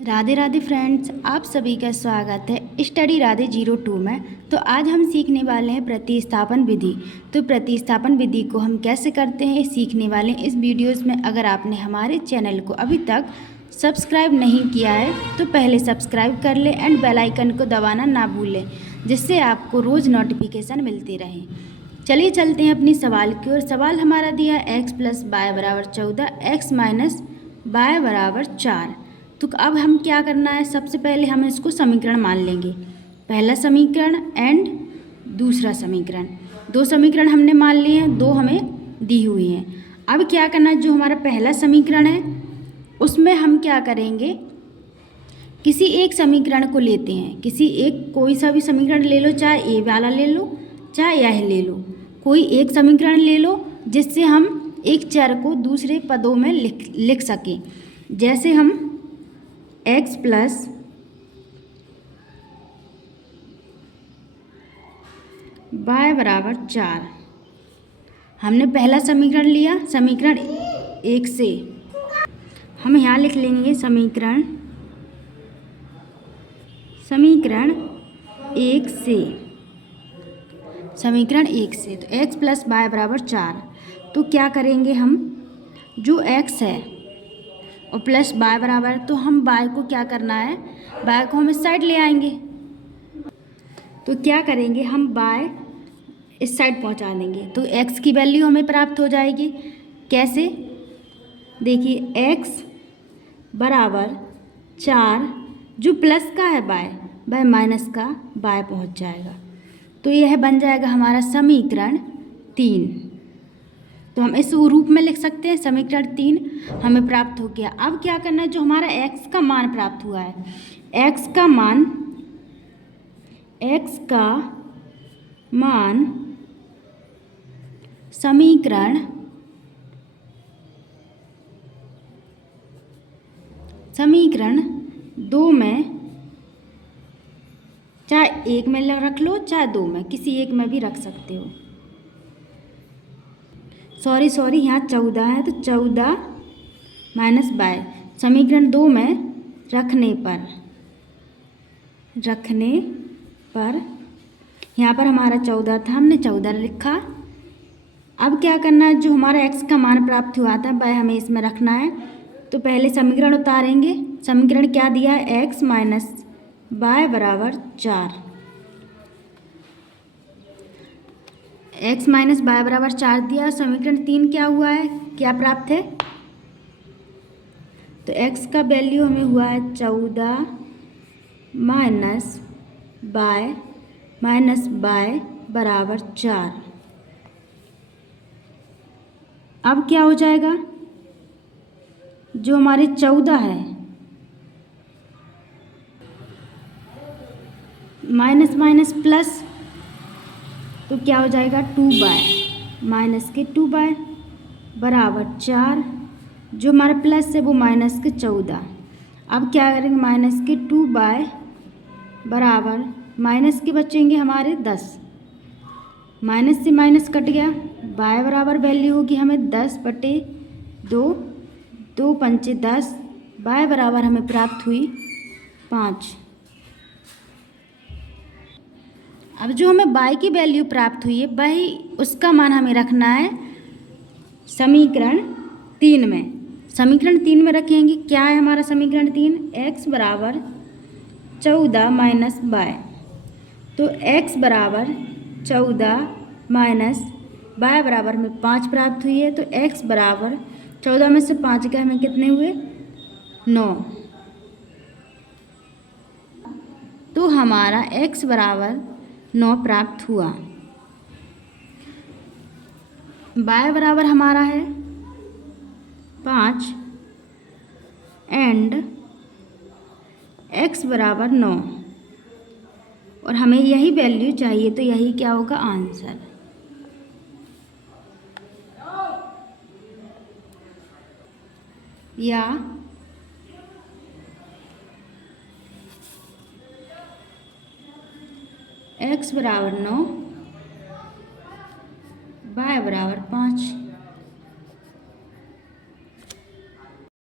Radhe Radhe friends, आप सभी का स्वागत है स्टडी राधे 02 में। तो आज हम सीखने वाले हैं प्रतिस्थापन विधि। तो प्रतिस्थापन विधि को हम कैसे करते हैं सीखने वाले हैं इस वीडियोस में। अगर आपने हमारे चैनल को अभी तक सब्सक्राइब नहीं किया है तो पहले सब्सक्राइब कर लें एंड बेल आइकन को दबाना ना भूलें, जिससे आपको रोज़ नोटिफिकेशन मिलते रहें। चलिए चलते हैं अपनी सवाल की ओर। सवाल हमारा दिया x + y = 14, x - y = 4। तो अब हम क्या करना है, सबसे पहले हम इसको समीकरण मान लेंगे। पहला समीकरण एंड दूसरा समीकरण, दो समीकरण हमने मान लिए हैं, दो हमें दी हुई हैं। अब क्या करना है, जो हमारा पहला समीकरण है उसमें हम क्या करेंगे, किसी एक समीकरण को लेते हैं। किसी एक कोई सा भी समीकरण ले लो, चाहे ए वाला ले लो चाहे यह ले लो, कोई एक समीकरण ले लो जिससे हम एक चर को दूसरे पदों में लिख सकें। जैसे हम x + y = 4 हमने पहला समीकरण लिया। समीकरण 1 से हम यहाँ लिख लेंगे समीकरण 1 से। समीकरण 1 से तो x + y = 4। तो क्या करेंगे, हम जो x है और प्लस y बराबर, तो हम y को क्या करना है, y को हम इस साइड ले आएंगे। तो क्या करेंगे, हम y इस साइड पहुंचा देंगे तो x की वैल्यू हमें प्राप्त हो जाएगी। कैसे, देखिए x = 4, जो प्लस का है y माइनस का y पहुंच जाएगा। तो यह बन जाएगा हमारा समीकरण 3। तो हम इस रूप में लिख सकते हैं, समीकरण 3 हमें प्राप्त हो गया। अब क्या करना है, जो हमारा x का मान प्राप्त हुआ है, x का मान समीकरण 2 में, चाहे 1 में रख लो चाहे 2 में, किसी एक में भी रख सकते हो। सॉरी यहाँ 14 है तो 14 - y समीकरण 2 में रखने पर यहाँ पर हमारा 14 था, हमने 14 लिखा। अब क्या करना है, जो हमारा x का मान प्राप्त हुआ था वह हमें इसमें रखना है। तो पहले समीकरण उतारेंगे। समीकरण क्या दिया है, x - y = 4। x - y = 4 दिया। समीकरण 3 क्या हुआ है, क्या प्राप्त है, तो x का वैल्यू हमें हुआ है 14 - y = 4। अब क्या हो जाएगा, जो हमारे 14 है माइनस माइनस प्लस, तो क्या हो जाएगा 2y -2y = 4। जो हमारा प्लस है वो -14। अब क्या करेंगे, -2y बराबर माइनस के बचेंगे हमारे 10, माइनस से माइनस कट गया। y बराबर वैल्यू होगी हमें 10/2, 2 × 5 = 10। y बराबर हमें प्राप्त हुई 5। अब जो हमें y की वैल्यू प्राप्त हुई है वही उसका मान हमें रखना है समीकरण 3 में। समीकरण 3 में रखेंगे, क्या है हमारा समीकरण 3, x = 14 - y। तो x = 14 - y बराबर हमें 5 प्राप्त हुई है। तो x = 14 में से 5 के हमें कितने हुए, 9। तो हमारा x = 9 प्राप्त हुआ। y बराबर हमारा है 5 एंड x = 9, और हमें यही वैल्यू चाहिए, तो यही क्या होगा आंसर। या x = 9, y = 5।